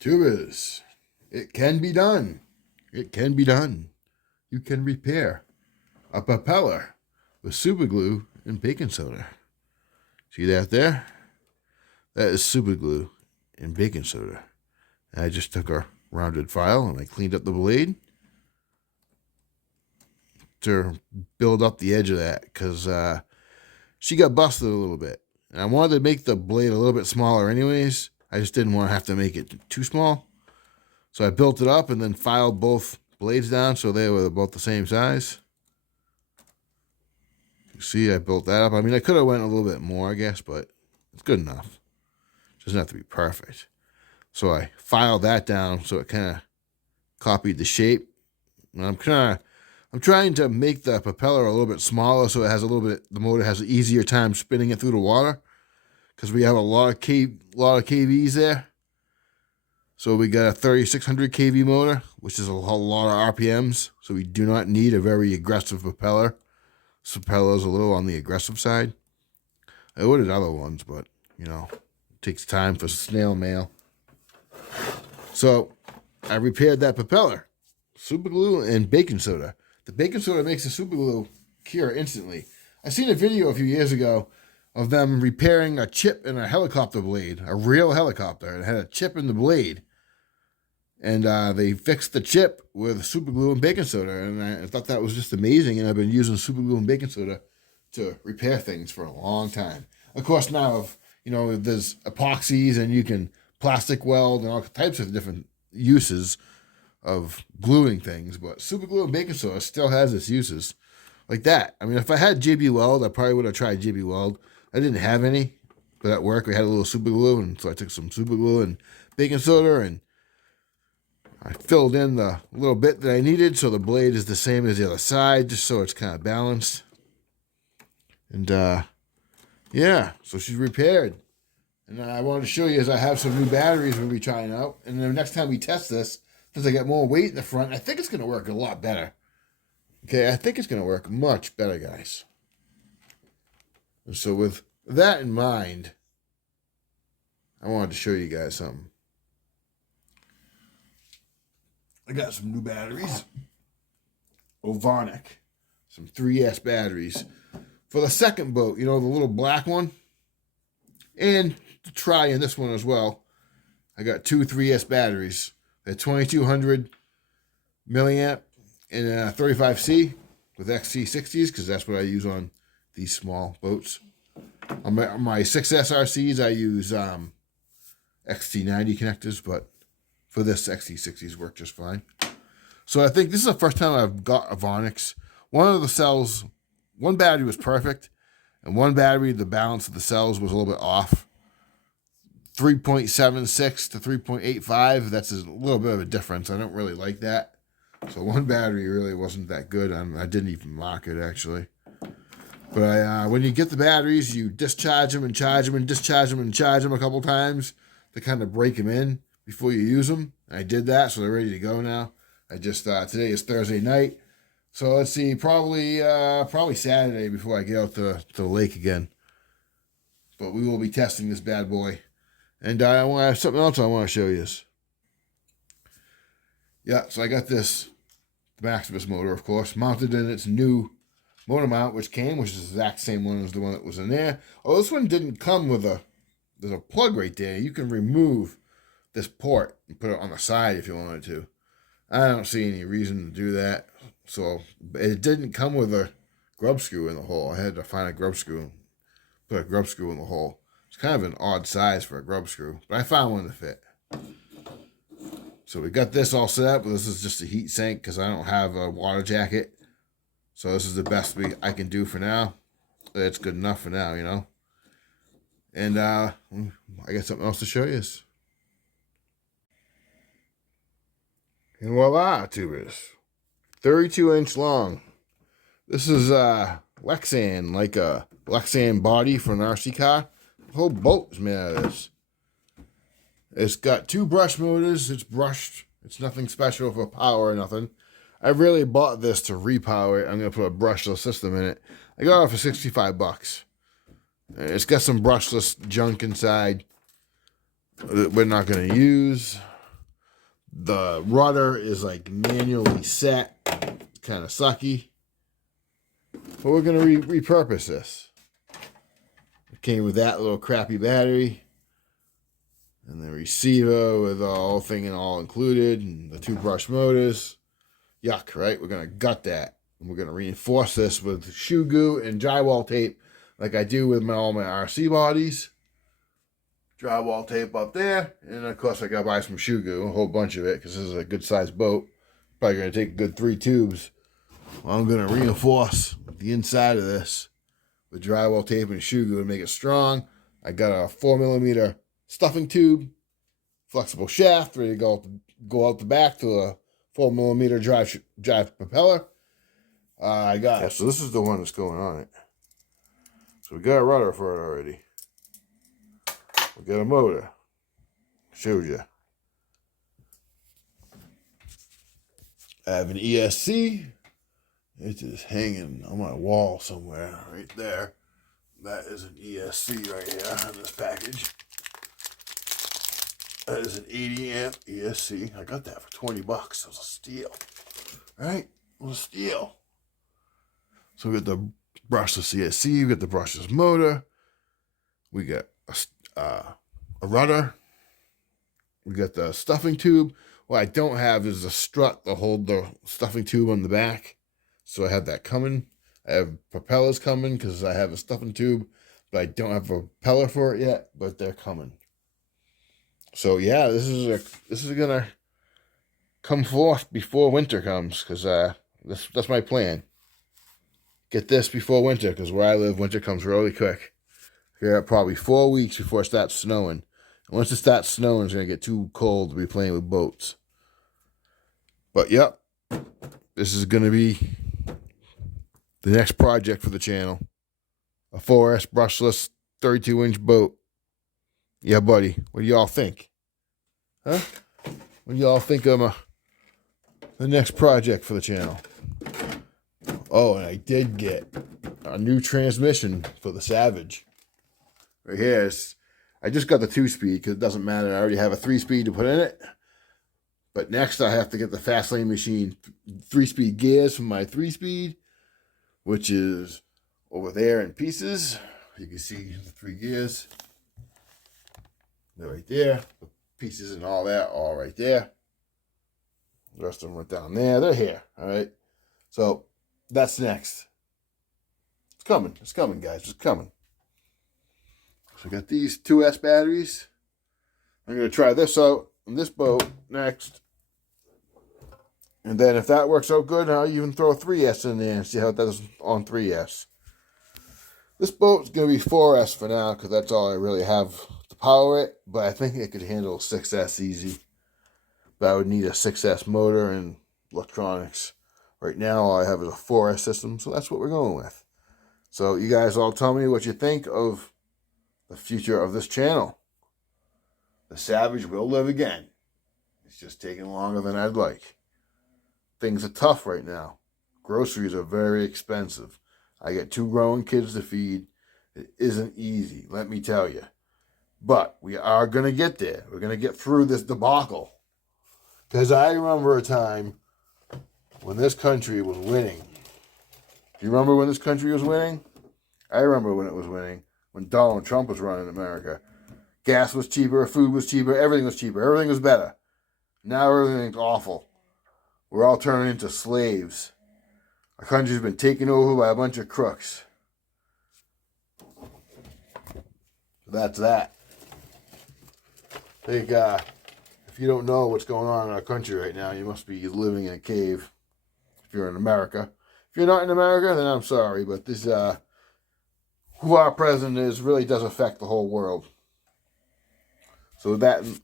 Tubers, it can be done. It can be done. You can repair a propeller with super glue and baking soda. See that there? That is super glue and baking soda. And I just took a rounded file and I cleaned up the blade to build up the edge of that because she got busted a little bit. And I wanted to make the blade a little bit smaller anyways. I just didn't want to have to make it too small. So I built it up and then filed both blades down so they were both the same size. You see, I built that up. I mean, I could have went a little bit more, I guess, but it's good enough. It doesn't have to be perfect. So I filed that down so it kind of copied the shape. And I'm trying to make the propeller a little bit smaller so it has a little bit, the motor has an easier time spinning it through the water because we have a lot of KVs there. So we got a 3600 kV motor, which is a whole lot of RPMs. So we do not need a very aggressive propeller. This propeller is a little on the aggressive side. I ordered other ones, but you know, it takes time for snail mail. So I repaired that propeller, super glue and baking soda. The baking soda makes the super glue cure instantly. I seen a video a few years ago of them repairing a chip in a helicopter blade, a real helicopter. It had a chip in the blade. And they fixed the chip with super glue and baking soda. And I thought that was just amazing. And I've been using super glue and baking soda to repair things for a long time. Of course, now, there's epoxies and you can plastic weld and all types of different uses of gluing things. But super glue and baking soda still has its uses. Like that. I mean, if I had JB Weld, I probably would have tried JB Weld. I didn't have any. But at work, we had a little super glue. And so I took some super glue and baking soda and I filled in the little bit that I needed so the blade is the same as the other side, just so it's kind of balanced. And, yeah, so she's repaired. And I wanted to show you as I have some new batteries we'll be trying out. And then next time we test this, since I got more weight in the front, I think it's going to work a lot better. Okay, I think it's going to work much better, guys. And so with that in mind, I wanted to show you guys something. I got some new batteries. Ovonic. Some 3S batteries. For the second boat, the little black one. And to try in this one as well. I got two 3S batteries. They're 2200 milliamp and a 35C with XT60s because that's what I use on these small boats. On my 6S RCs, I use XT90 connectors, but for this, XT60s work just fine. So I think this is the first time I've got Ovonics. One of the cells, one battery was perfect, and one battery, the balance of the cells was a little bit off. 3.76 to 3.85, that's a little bit of a difference. I don't really like that. So one battery really wasn't that good. I didn't even mark it, actually. But when you get the batteries, you discharge them and charge them and discharge them and charge them a couple times to kind of break them in before you use them. I did that, so they're ready to go now. I just today is Thursday night, so let's see, probably Saturday before I get out to the lake again. But we will be testing this bad boy, and I want to have something else I want to show you. Yeah, so I got this Maximus motor, of course, mounted in its new motor mount, which is the exact same one as the one that was in there. Oh, this one didn't come with there's a plug right there. You can remove this port and put it on the side if you wanted to. I don't see any reason to do that. So it didn't come with a grub screw in the hole. I had to find a grub screw, put a grub screw in the hole. It's kind of an odd size for a grub screw, but I found one to fit. So we got this all set up. This is just a heat sink because I don't have a water jacket. So this is the best I can do for now. It's good enough for now, And I got something else to show you. And voila, tubers. 32-inch long. This is Lexan, like a Lexan body for an RC car. The whole boat is made out of this. It's got two brush motors. It's brushed. It's nothing special for power or nothing. I really bought this to repower it. I'm going to put a brushless system in it. I got it for $65. It's got some brushless junk inside that we're not going to use. The rudder is like manually set. It's kind of sucky. But we're going to repurpose this. It came with that little crappy battery. And the receiver with the whole thing and all included. And the 2-brush motors. Yuck, right? We're going to gut that. And we're going to reinforce this with shoe goo and drywall tape like I do with all my RC bodies. Drywall tape up there. And of course I got to buy some shoe goo, a whole bunch of it, because this is a good sized boat. Probably going to take a good 3 tubes. Well, I'm going to reinforce the inside of this with drywall tape and shoe glue to make it strong. I got a 4mm stuffing tube, flexible shaft ready to go out the back to a 4mm drive propeller. So this is the one that's going on it. So we got a rudder for it already. We got a motor. Showed you. I have an ESC. It's just hanging on my wall somewhere right there. That is an ESC right here in this package. That is an 80 amp ESC. I got that for 20 bucks. It was a steal. Right? It was a steal. So we got the brushless ESC. We got the brushless motor. We got a rudder. We got the stuffing tube. What I don't have is a strut to hold the stuffing tube on the back. So I have that coming. I have propellers coming because I have a stuffing tube, but I don't have a propeller for it yet, but they're coming. So yeah, this is gonna come forth before winter comes, because that's my plan. Get this before winter, because where I live, winter comes really quick. Here, probably 4 weeks before it starts snowing. And once it starts snowing, it's gonna get too cold to be playing with boats. But yep, this is gonna be the next project for the channel. A 4S brushless 32-inch boat. Yeah, buddy. What do y'all think? Huh? What do y'all think of the next project for the channel? Oh, and I did get a new transmission for the Savage. Right here. I just got the 2-speed because it doesn't matter. I already have a 3-speed to put in it. But next I have to get the Fastlane Machine 3-speed gears from my 3-speed, which is over there in pieces. You can see the 3 gears. They're right there. The pieces and all that, all right there. The rest of them are down there. They're here, all right? So that's next. It's coming. It's coming, guys. It's coming. So I got these 2S batteries. I'm going to try this out on this boat next. And then if that works out good, I'll even throw a 3S in there and see how it does on 3S. This boat's going to be 4S for now because that's all I really have to power it. But I think it could handle 6S easy. But I would need a 6S motor and electronics. Right now all I have is a 4S system, so that's what we're going with. So you guys all tell me what you think of the future of this channel. The Savage will live again. It's just taking longer than I'd like. Things are tough right now. Groceries are very expensive. I get 2 growing kids to feed. It isn't easy, let me tell you. But we are going to get there. We're going to get through this debacle. Because I remember a time when this country was winning. Do you remember when this country was winning? I remember when it was winning. When Donald Trump was running America. Gas was cheaper, food was cheaper, everything was cheaper, everything was better. Now everything's awful. We're all turning into slaves. Our country's been taken over by a bunch of crooks. That's that. I think if you don't know what's going on in our country right now, you must be living in a cave. If you're in America. If you're not in America, then I'm sorry, but this who our president is really does affect the whole world. So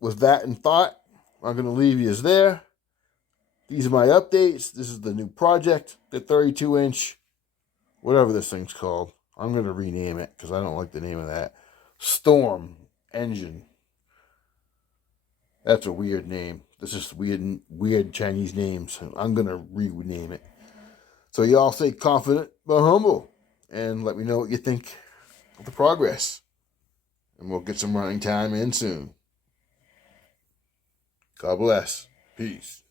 with that in thought, I'm going to leave you as there. These are my updates. This is the new project, the 32-inch, whatever this thing's called. I'm going to rename it because I don't like the name of that. Storm engine. That's a weird name. This is weird Chinese names. I'm going to rename it. So y'all stay confident but humble. And let me know what you think of the progress. And we'll get some running time in soon. God bless. Peace.